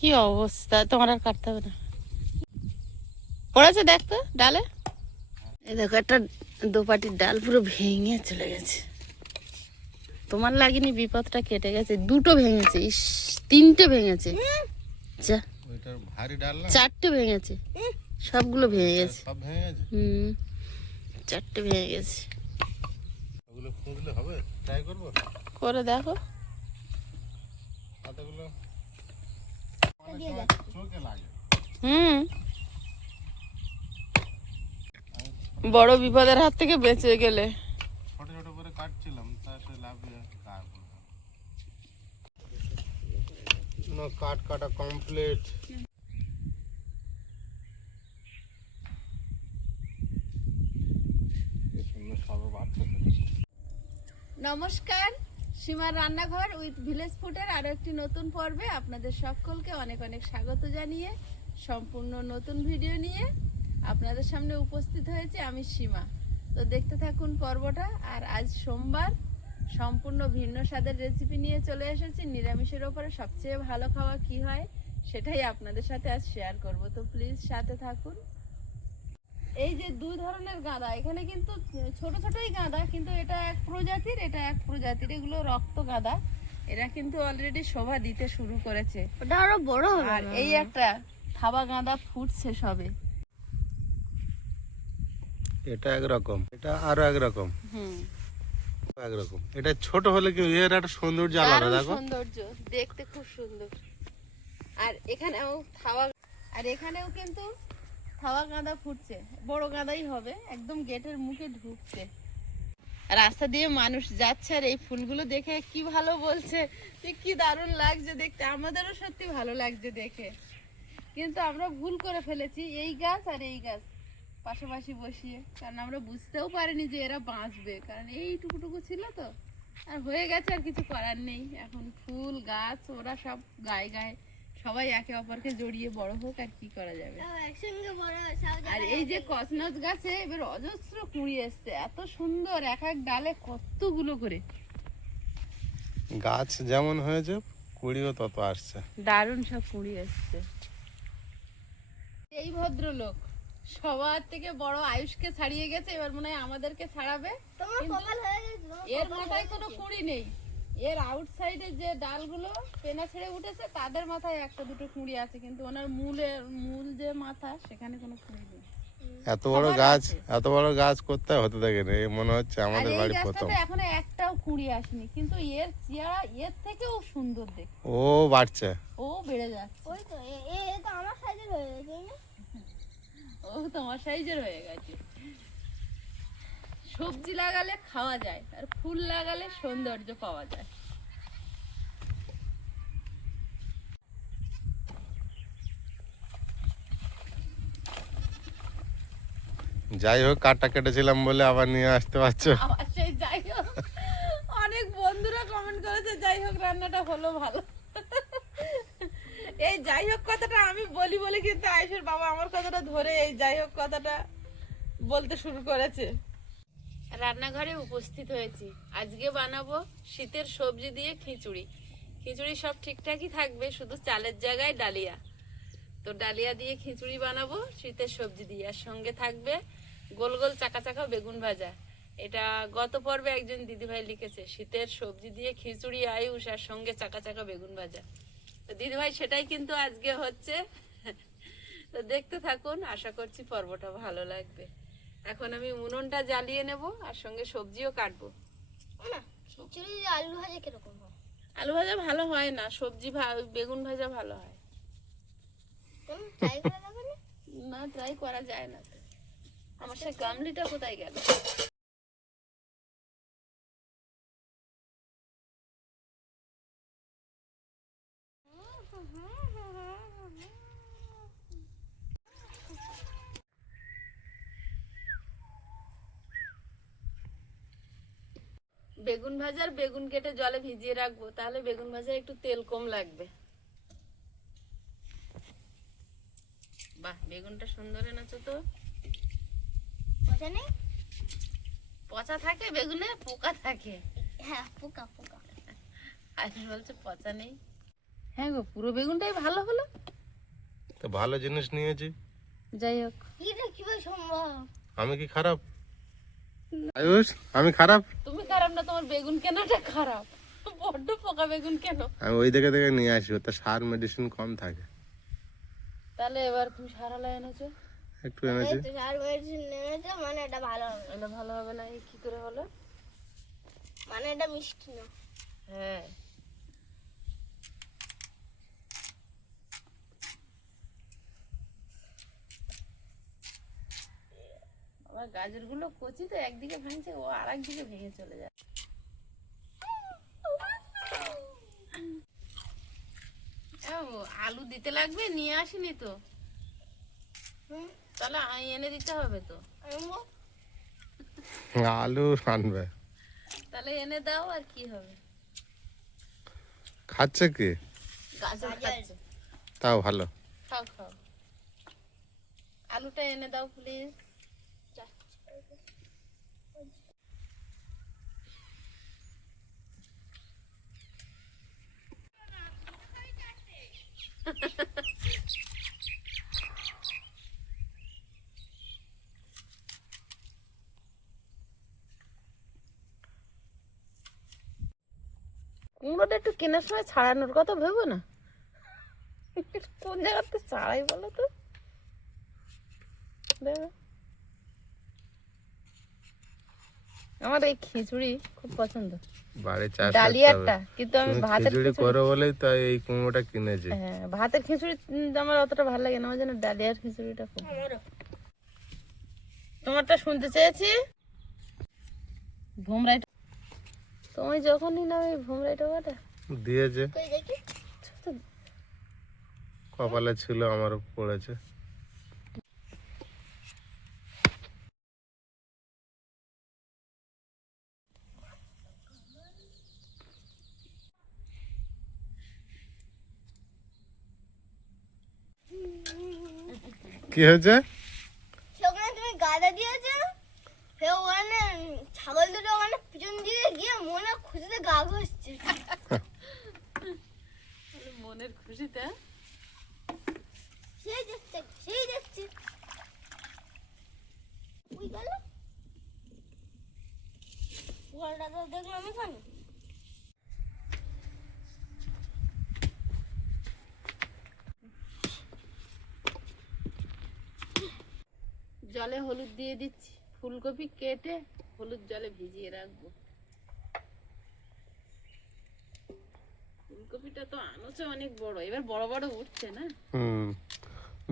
কি অবস্থা? তোমার আর কাটতে হবে না। পড়েছে দেখ তো ডালে। এই দেখো একটা দোপাটির ডাল পুরো ভেঙে চলে গেছে। তোমার লাগেনি বিপদটা কেটে গেছে দুটো ভেঙেছে ইস তিনটে ভেঙেছে। যা ওইটার ভারী ডাল না? চারটে ভেঙেছে সবগুলো ভেঙে গেছে। সব ভেঙে গেছে? হুম চারটে ভেঙে গেছে। ওগুলো খুঁজলে হবে? ট্রাই করব? করে দেখো। পাতাগুলো অনেক সময় চোখে লাগে হুম। বড় বিপদের হাত থেকে বেঁচে গেলে। ছোট ছোট করে কাটছিলাম তাতে লাভ না কাট কাটা কমপ্লিট নমস্কার সীমার রান্নাঘর উইথ ভিলেজ ফুডের আরও একটি নতুন পর্বে আপনাদের সকলকে অনেক অনেক স্বাগত জানিয়ে, সম্পূর্ণ নতুন ভিডিও নিয়ে আপনাদের সামনে উপস্থিত হয়েছে আমি সীমা। তো দেখতে থাকুন পর্বটা, আর আজ সোমবার সম্পূর্ণ ভিন্ন স্বাদের রেসিপি নিয়ে চলে এসেছি। নিরামিষের ওপরে সবচেয়ে ভালো খাওয়া কি হয় সেটাই আপনাদের সাথে আজ শেয়ার করব। তো প্লিজ সাথে থাকুন। এই যে দুই ধরনের গাঁদা এখানে কিন্তু ছোট ছোটই গাঁদা কিন্তু এটা এক প্রজাতির এটা এক প্রজাতির এগুলো রক্ত গাঁদা। এরা কিন্তু অলরেডি শোভা দিতে শুরু করেছে। ওটা আরও বড় হবে আর এই একটা থাবা গাঁদা ফুটছে সবে। এটা একরকম এটা আরও একরকম। হুম। একরকম। এটা ছোট হলে কি এর একটা সৌন্দর্য আলাদা দেখো? সৌন্দর্য দেখতে খুব সুন্দর। আর এখানেও থাওয়া আর এখানেও কিন্তু থাওয়া গাঁদা ফুটছে, বড় গাঁদাই হবে, একদম গেটের মুখে ঢুকছে। রাস্তা দিয়ে মানুষ যাচ্ছে আর এই ফুলগুলো দেখে কি ভালো বলছে কি দারুণ লাগছে দেখতে, আমাদেরও সত্যি ভালো লাগছে দেখে। কিন্তু আমরা ভুল করে ফেলেছি, এই গাছ আর এই গাছ পাশাপাশি বসিয়ে, কারণ আমরা বুঝতেও পারিনি যে এরা বাঁচবে, কারণ এইটুকুটুকু ছিল তো। আর হয়ে গেছে আর কিছু করার নেই, এখন ফুল, গাছ, ওরা সব গায়ে গায়ে সবাই একে অপরকে জড়িয়ে বড় হোক আর কি করা যাবে। আর এই যে কসনস গাছে এবার অজস্র কুড়ি এসছে এত সুন্দর এক এক ডালে কতগুলো করে। গাছ যেমন হয়েছে কুড়িও তত আসছে। দারুণ সব কুড়ি এসছে। এই ভদ্রলোক সবার থেকে বড় আয়ুষকে ছাড়িয়ে গেছে এবার মনে হয় আমাদেরকে ছাড়াবে। হয়ে এর মাথায় কোনো কুড়ি নেই। এর আউটসাইডে যে ডালগুলো পেনা ছেড়ে উঠেছে তাদের মাথায় একটা দুটো কুড়ি আছে কিন্তু ওনার মূলের মূল যে মাথা সেখানে কোনো কুড়ি নেই। এত বড় গাছ এত বড় গাছ করতে হতে থাকে না এই মনে হচ্ছে আমাদের বাড়ি প্রথম। এখনও একটাও কুড়ি আসেনি কিন্তু এর চেহারা এর থেকেও সুন্দর দেখ ও বাড়ছে। ও বেড়ে যাচ্ছে। ওই তো এ তো আমার সাইজের হয়ে গেছে। না ও তোমার সাইজের হয়ে গেছে। সবজি লাগালে খাওয়া যায় আর ফুল লাগালে সৌন্দর্য পাওয়া যায়। যাই হোক কাঠটা কেটেছিলাম বলে আবার নিয়ে আসতে পারছ। যাই হোক অনেক বন্ধুরা কমেন্ট করেছে যাই হোক রান্নাটা হলো ভালো। এই যাই হোক কথাটা আমি বলি বলে কিন্তু আয়ুষের বাবা আমার কথাটা ধরে এই যাই হোক কথাটা বলতে শুরু করেছে। রান্নাঘরে উপস্থিত হয়েছি। আজকে বানাবো শীতের সবজি দিয়ে খিচুড়ি। খিচুড়ি সব ঠিকঠাকই থাকবে, শুধু চালের জায়গায় ডালিয়া। তো ডালিয়া দিয়ে খিচুড়ি বানাবো, শীতের সবজি দিয়ে। আর সঙ্গে থাকবে গোল গোল চাকা চাকা বেগুন ভাজা। এটা গত পর্বে একজন দিদিভাই লিখেছে, শীতের সবজি দিয়ে খিচুড়ি, আয়ুষ আর সঙ্গে চাকা চাকা বেগুন ভাজা। তো দিদিভাই, সেটাই কিন্তু আজকে হচ্ছে। তো দেখতে থাকুন, আশা করছি পর্বটা ভালো লাগবে। এখন আমি উনুনটা জ্বালিয়ে নেব আর সঙ্গে সবজিও কাটবো। খিচুড়ি আলু ভাজা কীরকম হয়? আলু ভাজা ভালো হয় না সবজি বেগুন ভাজা ভালো হয়। তুমি ট্রাই করে দেখো না? না ট্রাই করা যায় না। আমার সে গামলিটা কোথায় গেল? বেগুন ভাজার বেগুন কেটে জলে ভিজিয়ে রাখব তাহলে বেগুন ভাজা একটু তেল কম লাগবে। বাহ বেগুনটা সুন্দর এনেছো তো। পচা নেই? পচা থাকে বেগুনে পোকা থাকে। হ্যাঁ পোকা পোকা। আর বলছে পচা নেই। হ্যাঁ গো পুরো বেগুনটাই ভালো হলো। তো ভালো জিনিস নিয়েছি। যাই হোক। এটা কীভাবে সম্ভব? আমি কি খারাপ? আয়ুষ আমি খারাপ? তুমি খারাপ না তোমার বেগুন কেনাটা খারাপ। বড্ড পোকা বেগুন কেন? আমি ওই দেখে দেখে নিয়ে আসি ওটা সার মেডিসিন কম থাকে। তাহলে এবার তুমি সার আলাই এনেছো? একটু এনেছি। সার মেডিসিন নেমেছে মানে এটা ভালো হবে। এটা ভালো হবে না কি করে হলো? মানে এটা মিষ্টি না। হ্যাঁ। আমার গাজরগুলো কচি তো একদিকে ভাঙছে ও আর একদিকে ভেঙে চলে যায়। আলু দিতে লাগবে নিয়ে আসিনি তো। তাহলে এনে দিতে হবে তো। আলু আনবে। তাহলে এনে দাও আর কি হবে। খাচ্ছে কি? গাজর গাজর। খাচ্ছে। তাও ভালো। খাও খাও। আলুটা এনে দাও প্লিজ কুমড়োটা একটু কেনার সময় ছাড়ানোর কথা ভেবো না। কোন জায়গাতে ছাড়াই বলো তো? আমার এই খিচুড়ি খুব পছন্দ। বাড়ি চাষ ডালিয়াটা কিন্তু আমি ভাতের খিচুড়ি খিচুড়ি করো বলেই তো এই কুমড়োটা কিনেছি। হ্যাঁ ভাতের খিচুড়ি আমার অতটা ভালো লাগে না আমার জন্য ডালিয়ার খিচুড়িটা খুব তোমারটা শুনতে চেয়েছি? ভুমরাই তুমি যখনই নাও এই ভুমরাই টাকাটা দিয়েছে। কপালে ছিল আমারও পড়েছে। কি হয়েছে সেখানে তুমি গাদা দিয়েছ সে ওখানে ছাগল দুটো ওখানে পিছন দিকে গিয়ে মনে খুশিতে গা ঘষছে মনের খুশিতে? সেই দেখছে সেই দেখছে। ওই গেল। তো দেখলাম এখানে। জলে হলুদ দিয়ে দিচ্ছি। ফুলকপি কেটে হলুদ জলে ভিজিয়ে রাখব। ফুলকপিটা তো আনছে অনেক বড়। এবার বড় বড় উঠছে না? হুম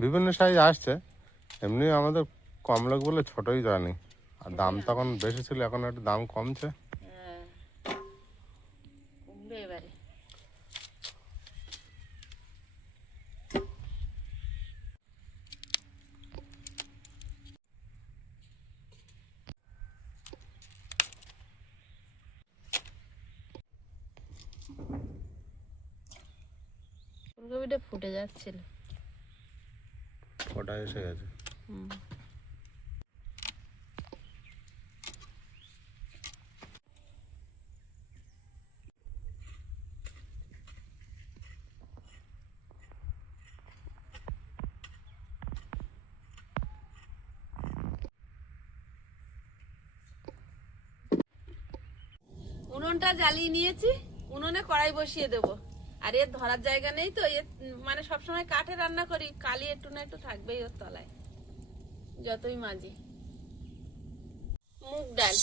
বিভিন্ন সাইজ আসছে। এমনি আমাদের কম লোক বলে ছোটই জানি। আর দাম তখন বেশি ছিল এখন একটু দাম কমছে হ্যাঁ কমবে এবারে ফুলকপিটা ফুটে যাচ্ছিল। ওটা এসে গেছে। হুম। উনুনটা জ্বালিয়ে নিয়েছি উনুনে কড়াই বসিয়ে দেবো। আর এর ধরার জায়গা নেই তো এর মানে সবসময় কাঠে রান্না করি, কালি একটু না একটু থাকবেই ওর তলায়, যতই মাজি। মুগ ডাল।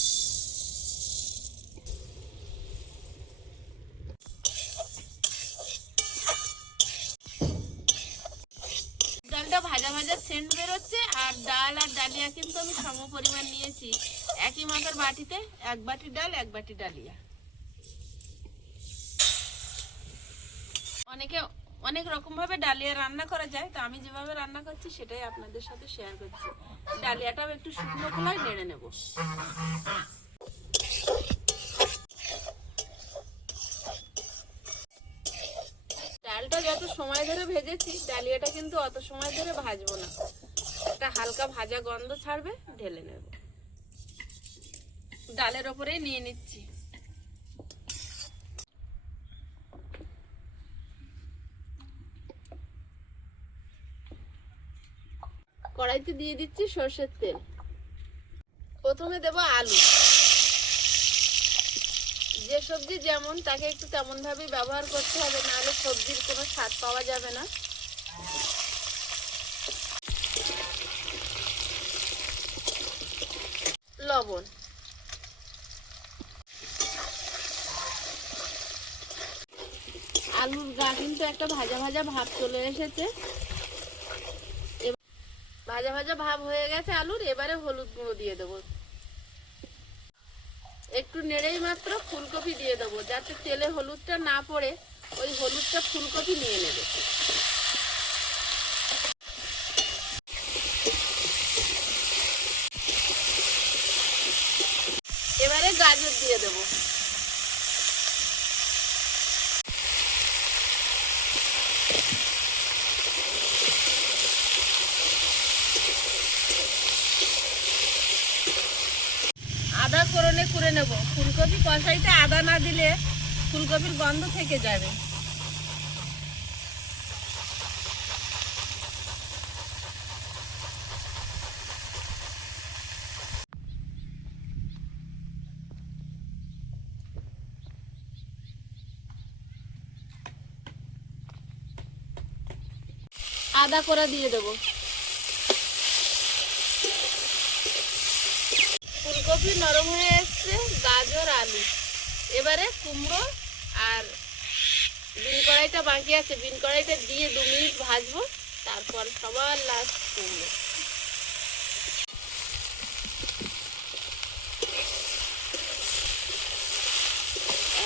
ডালটা ভাজা ভাজা সেন্ট বেরোচ্ছে, আর ডাল আর ডালিয়া কিন্তু আমি সম পরিমাণ নিয়েছি। একই মাথার বাটিতে এক বাটি ডাল, এক বাটি ডালিয়া। অনেকে অনেক রকম ভাবে ডালিয়া রান্না করা যায়, তো আমি যেভাবে রান্না করছি সেটাই আপনাদের সাথে শেয়ার করছি। ডালিয়াটাও একটু শুকনো খোলায় নেড়ে নেব। ডালটা যত সময় ধরে ভেজেছি, ডালিয়াটা কিন্তু অত সময় ধরে ভাজবো না। একটা হালকা ভাজা গন্ধ ছাড়বে, ঢেলে নেব। ডালের ওপরেই নিয়ে নিচ্ছি। কড়াইতে দিয়ে দিচ্ছি সর্ষের তেল। প্রথমে দেব আলু। যে সবজি যেমন, তাকে একটু তেমন ভাবে ব্যবহার করতে হবে, নাহলে সবজির কোনো স্বাদ পাওয়া যাবে না। লবণ। আলুর গা কিন্তু একটা ভাজা ভাজা ভাব চলে এসেছে। ভাজা ভাজা ভাব হয়ে গেছে আলুর, এবারে হলুদ গুঁড়ো দিয়ে দেবো। একটু নেড়েই মাত্র ফুলকপি দিয়ে দেবো, যাতে তেলে হলুদটা না পড়ে, ওই হলুদটা ফুলকপি নিয়ে নেবে এবারে গাজর দিয়ে দেবো আদা করনে করে নেব ফুলকপি কষাইতে আদা না দিলে ফুলকপির গন্ধ থেকে যাবে। আদা করা দিয়ে দেবো। ফুলকপি নরম হয়ে এসছে, গাজর, আলু। এবারে কুমড়ো কড়াইটা বাকি আছে বিন কড়াইটা দিয়ে দু মিনিট ভাজবো তারপর সবার লাস্ট কুমড়ো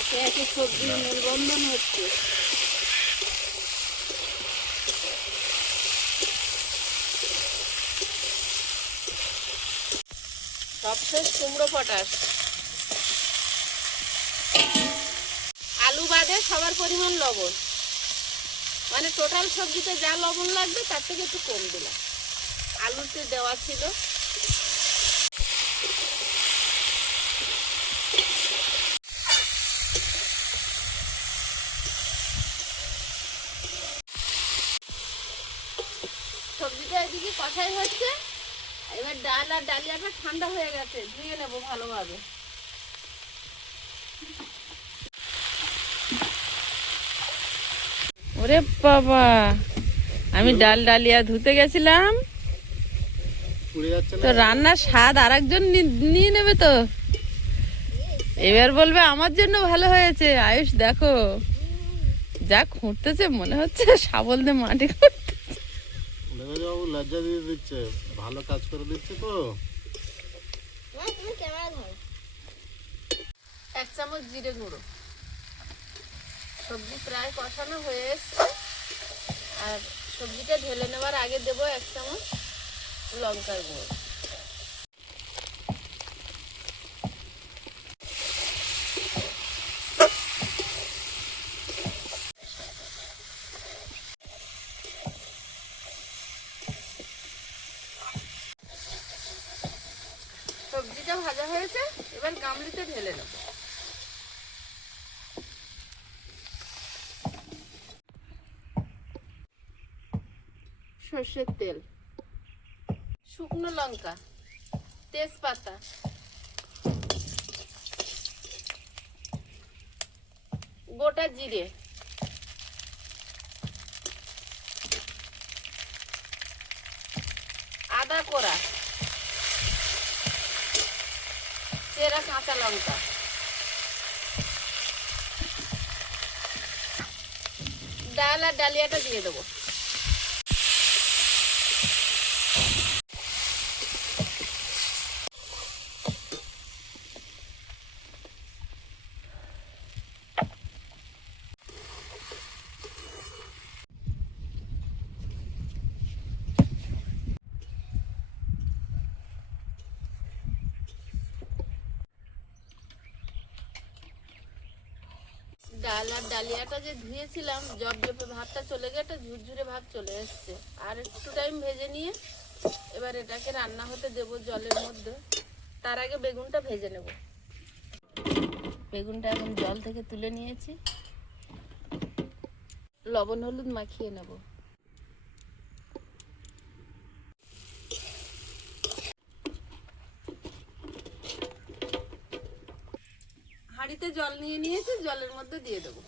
একে একে সবজির মেলবন্ধন হচ্ছে। সবশেষ কুমড়ো পটাশ আলু বাদে সবার পরিমাণ লবণ। মানে টোটাল সবজিতে যা লবণ লাগবে, তার থেকে একটু কম দিলাম। আলুতে দেওয়া ছিল। সবজিটা এদিকে কষাই হচ্ছে। এবার ডাল আর ডালিয়াটা ঠান্ডা হয়ে গেছে, ধুয়ে নেব ভালোভাবে। ওরে বাবা। আমি ডাল ডালিয়া ধুতে গেছিলাম। তো রান্নার স্বাদ আর একজন নিয়ে নেবে তো। এবার বলবে আমার জন্য ভালো হয়েছে। আয়ুষ দেখো। যা খুঁড়তেছে মনে হচ্ছে শাবল দিয়ে মাটি বাবু লজ্জা দিয়ে দিচ্ছে। ভালো কাজ করে দিচ্ছে তো। না তুমি ক্যামেরা ধরো। এক চামচ জিরে গুঁড়ো। সবজি প্রায় কষানো হয়ে এসছে। আর সবজিটা ঢেলে নেওয়ার আগে দেবো এক চামচ লঙ্কার গুঁড়ো। সর্ষের তেল। শুকনো লঙ্কা, তেজপাতা। গোটা জিরে। আদা কোড়া। চেরা কাঁচা লঙ্কা। ডাল আর ডালিয়াটা দিয়ে দেবো। আর ডালিয়াটা যে ধুয়েছিলাম, জব জপে ভাবটা চলে গিয়ে একটা ঝুরঝুরে ভাব চলে এসছে। আর একটু টাইম ভেজে নিয়ে এবার এটাকে রান্না হতে দেবো জলের মধ্যে। তার আগে বেগুনটা ভেজে নেব। বেগুনটা এখন জল থেকে তুলে নিয়েছি। লবণ, হলুদ মাখিয়ে নেব। হাঁড়িতে জল নিয়ে নিয়েছি, জলের মধ্যে দিয়ে দেবো।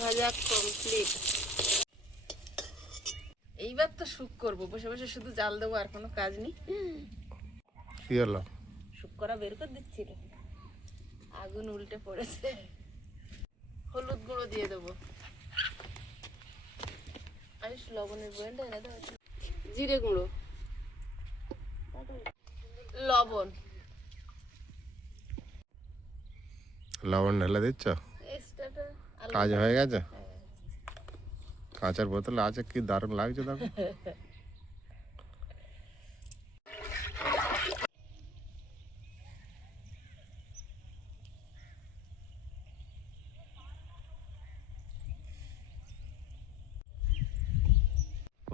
ভাজা কমপ্লিট এইবার তো শুক করব বসে বসে শুধু জাল দেবো আর কোনো কাজ নেই। কি হলো? শুক করা বের করে দিচ্ছিল আগুন উল্টে পড়েছে। হলুদ গুঁড়ো দিয়ে দেবো। আইস লবণের বয়ানটা এনে দাও। জিরে গুঁড়ো। লবণ। লবণ ঢেলে দিচ্ছ? কাজ হয়ে গেছে? কাঁচের বোতলে আছে, কি দারুণ লাগছে দেখো।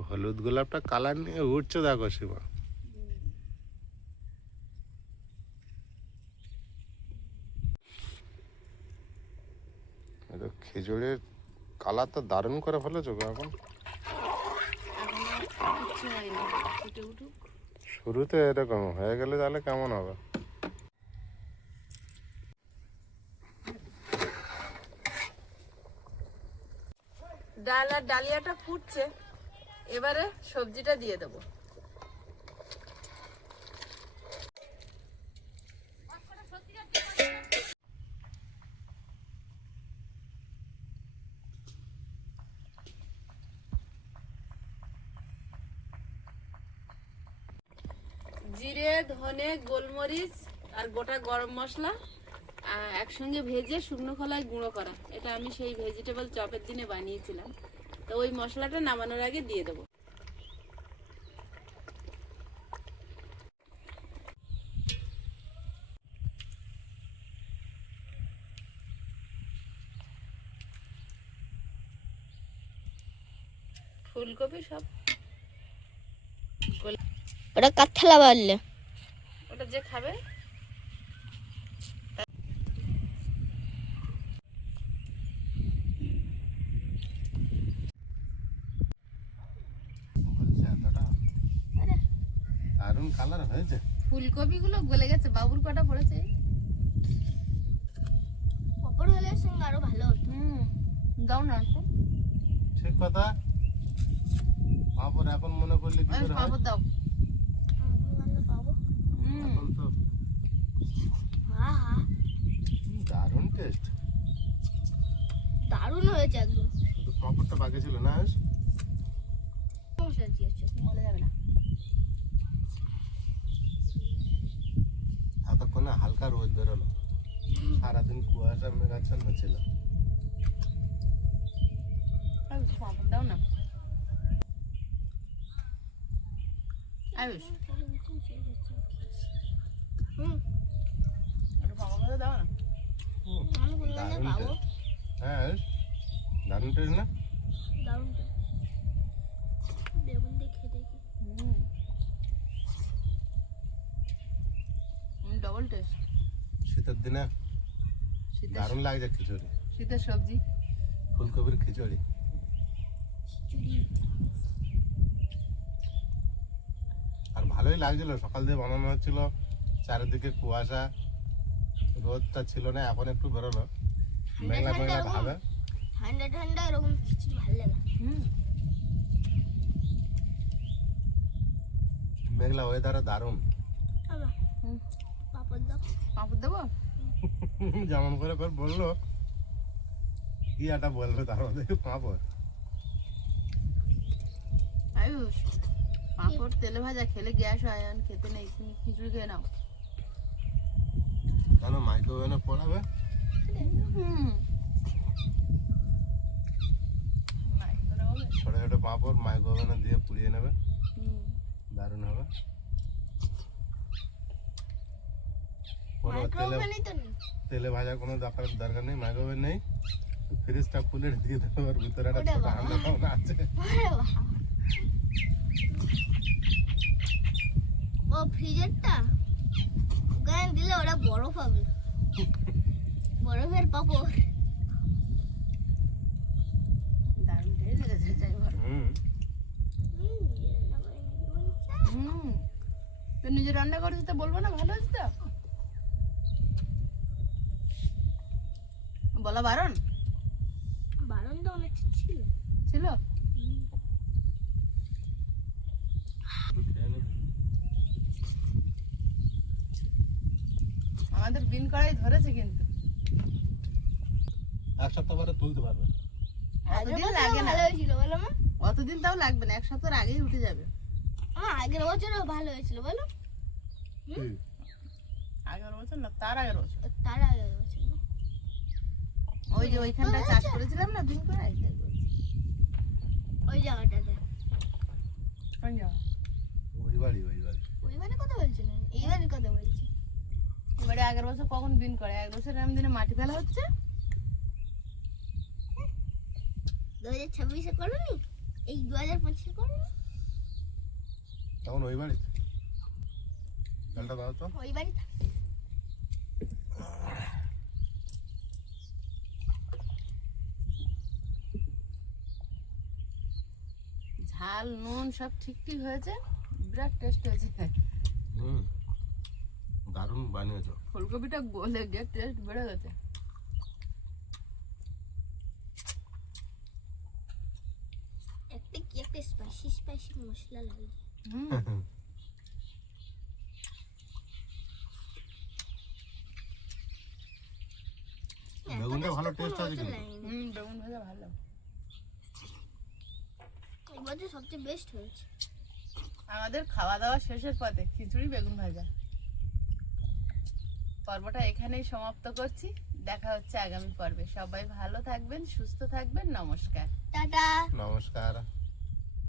হলুদ গোলাপটা কালার নিয়ে উঠছে দেখো সীমা। কালার তো দারুণ করে ফেলেছো এখন। শুরুতে এরকম, হয়ে গেলে তাহলে কেমন হবে? ডাল আর ডালিয়াটা ফুটছে, এবারে সবজিটা দিয়ে দেবো জিরে ধনে গোলমরিচ আর গোটা গরম মশলা একসঙ্গে ভেজে শুকনো খোলায় গুঁড়ো করা। এটা আমি সেই ভেজিটেবল চপের দিনে বানিয়েছিলাম। তো ওই মশলাটা নামানোর আগে দিয়ে দেবো। ফুলকপি সব ওটা কার থালা বাড়লে যে খাবে। দারুণ কালার হয়েছে। ফুলকপি গুলো গলে গেছে বাবুর কটা পড়েছে অপর হলে সঙ্গে আরও ভালো হতো। দাও না একটু। ঠিক কথা। তারপর এখন মনে করলে কি করে বাবুর দাও পাবো হুম এখন তো হ্যাঁ হ্যাঁ হুম, দারুণ টেস্ট দারুণ হয়েছে একদম। শুধু পাঁপড়টা বাকি ছিল না? মশলা দিয়েছ বলা যাবে না। এতক্ষণে হালকা রোদ বেরোলো। সারাদিন কুয়াশা মেঘাচ্ছন্ন ছিল। পাঁপড় দাও না। আয়ুষ। হুম। একটু দাও না হুম, আমি বললাম না দারুণ হ্যাঁ দারুণ টেস্ট না? দারুণ তো বেগুন দিয়ে খেয়ে দেখি। ডবল টেস্ট শীতের দিনে দারুণ লাগছে খিচুড়ি। শীতের সবজি। ফুলকপির খিচুড়ি। আর ভালোই লাগছিল। সকাল দিয়ে বানানো হচ্ছিল। চারিদিকে কুয়াশা। রোদটা ছিল না এখন একটু বেরোলো। মেঘলা ঠান্ডা মেঘলা ভাবে। ঠান্ডা ঠান্ডা এরকম খিচুড়ি ভালো লাগে। মেঘলা ওয়েদারে দারুণ। পাপড় পাঁপড় দেবো? যেমন করে করে বলল কি একটা বলবে তার মধ্যে? পাঁপড়। আয়ুষ পাঁপড় তেলে ভাজা খেলে গ্যাস হয় খেতে নেই। তুমি খিচুড়ি খেয়ে নাও। কেন মাইক্রোওভেনে পড়াবে? ছোট ছোট পাঁপড় মাইক্রোওভেনে দিয়ে পুড়িয়ে নেবে। দারুণ হবে। তেলে মাইক্রোওভেনই তো নেই? তেলে ভাজা কোনো দরকার দরকার নেই মাইক্রোওভেন নেই। ফ্রিজটা খুলে দিয়ে দেবো ওর ভিতরে একটা ছোট। হান্ডা ফান্ডা আছে। ও ফ্রিজেরটা ওখানে দিলে ওরা বরফ হবে। বরফের পাপড়। নিজে তো নিজে রান্না করেছিস তো বলব না ভালো হয়েছে তো? বলা বারণ তো অনেক ছিল ছিল একটু খেয়ে নিবি? আমাদের বিন কড়াই ধরেছে কিন্তু এক সপ্তাহ পরে তুলতে পারবে আগের অতদিন বছর লাগে না ভালো হয়েছিল বলো মা অতদিন তাও লাগবে না এক সপ্তাহের আগেই উঠে যাবে। আমার আগের বছরও ভালো হয়েছিল বলো? আগের বছর না তার আগের বছর। তার আগের বছর ওই যে ওইখানটা চাষ করেছিলাম না তাই বলছি। ওই জায়গাটাতে কোন জায়গা? ওই বাড়ি ওই বাড়ি। কথা বলছি না এইবারের কথা বলছি। এবারে আগের বছর কখন বিন করে? এক বছর এরম দিনে মাটি ফেলা হচ্ছে? দু হাজার ছাব্বিশে করোনি? এই দু হাজার পঁচিশে তখন ওই বাড়ি? জলটা দাও তো। ওই বাড়ি ঝাল নুন সব ঠিক ঠিক হয়েছে। বিরাট টেস্ট হয়েছে। হুম। দারুণ বানিয়েছো। ফুলকপিটা গলে গিয়ে টেস্ট বেড়ে গেছে একটা কি একটা স্পাইসি স্পাইসি মশলা লাগে। হুম। বেগুনটা ভালো টেস্ট আছে কিন্তু। হুম বেগুন ভাজা ভালো। এবার সবচেয়ে বেস্ট হয়েছে। আমাদের খাওয়া দাওয়া শেষের পথে খিচুড়ি বেগুন ভাজা। পর্বটা এখানেই সমাপ্ত করছি। দেখা হচ্ছে আগামী পর্বে। সবাই ভালো থাকবেন সুস্থ থাকবেন। নমস্কার। টাটা। নমস্কার।